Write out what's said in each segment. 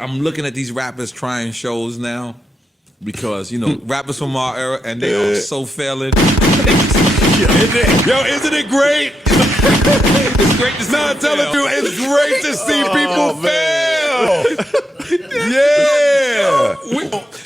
I'm looking at these rappers trying shows now because, you know, rappers from our era, and they are so failing. Isn't it great? It's great to see it's great to see people fail.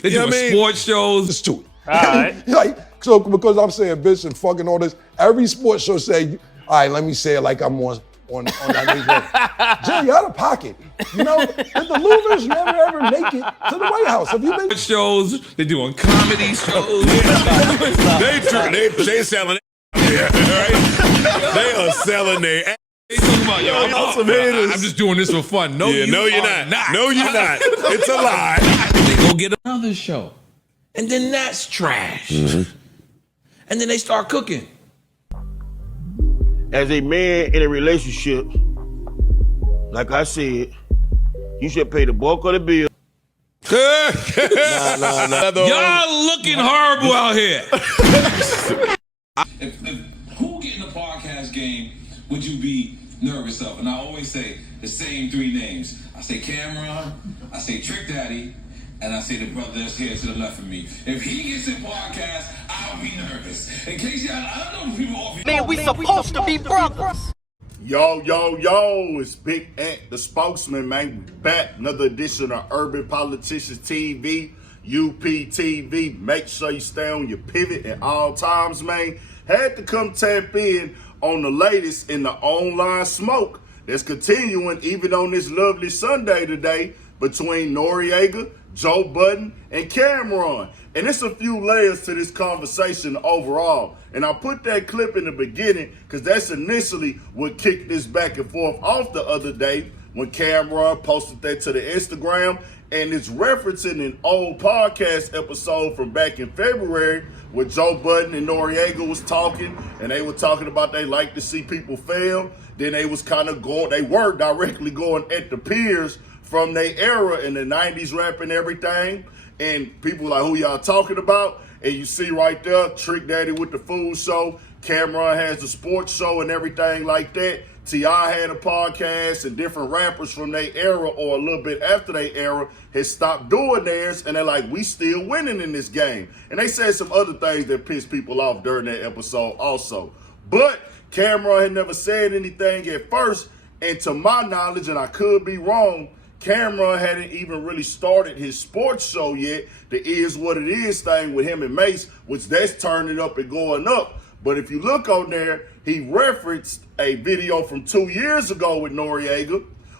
They do sports shows. It's to it. All right. Like, so because I'm saying bitch and fucking all this, every sports show say, all right, let me say it like I'm on that nigga. Jay, you out of pocket. You know, did the Louvers never ever make it to the White House? Have you been? Shows, they're doing comedy shows. They selling it. Right? They are selling their. They talking about, I'm just doing this for fun. No, you're not. No, you're not. It's a lie. They go get another show, and then that's trash. And then they start cooking. As a man in a relationship, like I said, you should pay the bulk of the bill. Y'all looking horrible out here. Who get in the podcast game would you be nervous of? And I always say the same three names. I say Cam'ron, I say Trick Daddy, and I say the brother that's here to the left of me. If he gets in podcast, I'll be nervous. In case y'all, I don't know people off. Man, we supposed to be brothers. Yo, it's Big Ant, the spokesman, man. We back, another edition of Urban Politicians TV, UPTV. Make sure you stay on your pivot at all times, man. Had to come tap in on the latest in the online smoke that's continuing even on this lovely Sunday today between N.O.R.E, Joe Budden, and Cam'ron. And it's a few layers to this conversation overall. And I put that clip in the beginning because that's initially what kicked this back and forth off the other day when Cam'ron posted that to the Instagram. And it's referencing an old podcast episode from back in February where Joe Budden and N.O.R.E was talking, and they were talking about they like to see people fail. Then they was kind of going, they were directly going at the peers from their era in the 90s rap and everything. And people like, who y'all talking about? And you see right there, Trick Daddy with the food show, Cam'ron has the sports show and everything like that. T.I. had a podcast, and different rappers from their era or a little bit after their era had stopped doing theirs, and they're like, we still winning in this game. And they said some other things that pissed people off during that episode also. But Cam'ron had never said anything at first, and to my knowledge, and I could be wrong, Cam'ron hadn't even really started his sports show yet, the Is What It Is thing with him and Mace, which that's turning up and going up. But if you look on there, he referenced a video from 2 years ago with N.O.R.E,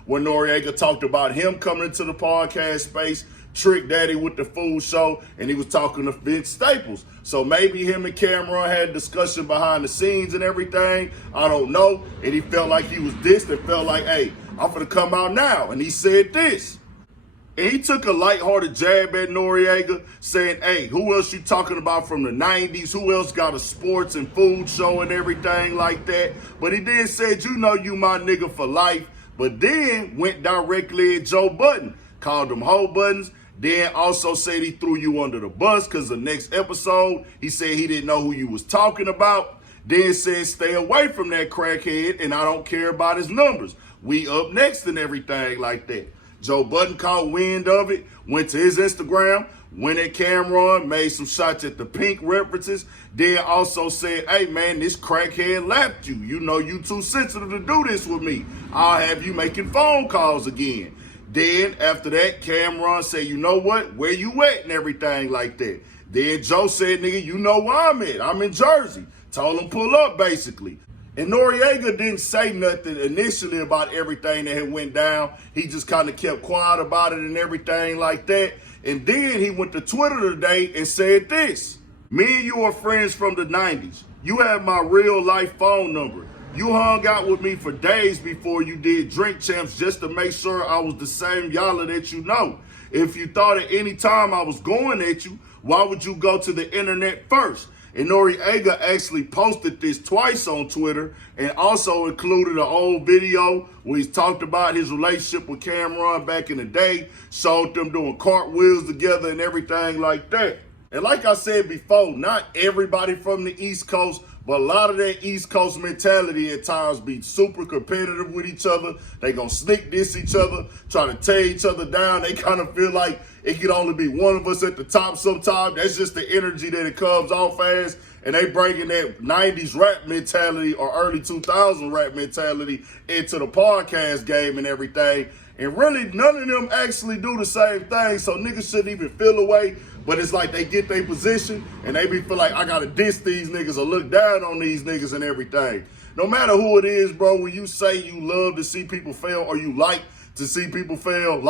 when N.O.R.E talked about him coming into the podcast space, Trick Daddy with the food show, and he was talking to Vince Staples. So maybe him and Cam'ron had a discussion behind the scenes and everything. I don't know. And he felt like he was dissed and felt like, hey, I'm gonna come out now. And he said this. And he took a lighthearted jab at N.O.R.E, saying, hey, who else you talking about from the 90s? Who else got a sports and food show and everything like that? But he then said, you know you my nigga for life. But then went directly at Joe Budden, called him hoe buttons. Then also said he threw you under the bus because the next episode, he said he didn't know who you was talking about. Then said stay away from that crackhead and I don't care about his numbers. We up next and everything like that. Joe Budden caught wind of it, went to his Instagram, went at Cam'ron, made some shots at the Pink references, then also said, hey man, this crackhead lapped you. You know you too sensitive to do this with me. I'll have you making phone calls again. Then after that, Cam'ron said, you know what, where you at and everything like that. Then Joe said, nigga, you know where I'm at. I'm in Jersey. Told him pull up basically. And N.O.R.E didn't say nothing initially about everything that had went down. He just kind of kept quiet about it and everything like that. And then he went to Twitter today and said this. Me and you are friends from the 90s. You have my real life phone number. You hung out with me for days before you did Drink Champs just to make sure I was the same Yalla that you know. If you thought at any time I was going at you, why would you go to the internet first? And N.O.R.E actually posted this twice on Twitter and also included an old video where he talked about his relationship with Cam'ron back in the day, showed them doing cartwheels together and everything like that. And like I said before, not everybody from the East Coast But a lot of that East Coast mentality at times be super competitive with each other. They gonna sneak diss each other, try to tear each other down. They kind of feel like it can only be one of us at the top sometimes. That's just the energy that it comes off as. And they bringing that 90s rap mentality or early 2000 rap mentality into the podcast game and everything. And really, none of them actually do the same thing, so niggas shouldn't even feel away. But it's like they get their position, and they be feel like, I gotta diss these niggas or look down on these niggas and everything. No matter who it is, bro, when you say you love to see people fail or you like to see people fail,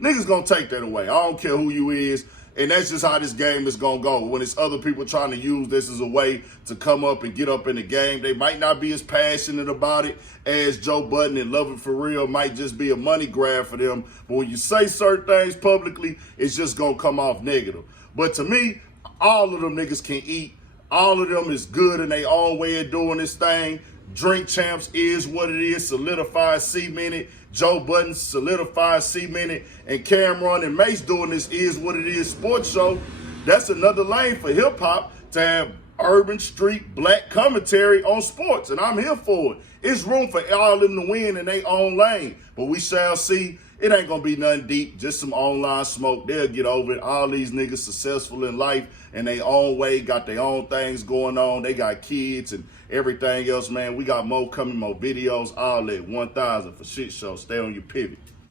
niggas gonna take that away. I don't care who you is. And that's just how this game is going to go. When it's other people trying to use this as a way to come up and get up in the game, they might not be as passionate about it as Joe Budden and Love It For Real. Might just be a money grab for them. But when you say certain things publicly, it's just going to come off negative. But to me, all of them niggas can eat. All of them is good in their own way of doing this thing. Drink Champs is what it is, solidified, cemented. Joe Budden solidified, cemented, and Camron and Mace doing this is what it is sports show. That's another lane for hip hop to have urban, street, black commentary on sports, and I'm here for it. It's room for all of them to win in their own lane, but we shall see. It ain't gonna be nothing deep, just some online smoke. They'll get over it. All these niggas successful in life in their own way, got their own things going on. They got kids and everything else, man. We got more coming, more videos, all that. 1000 for shit show. Stay on your pivot.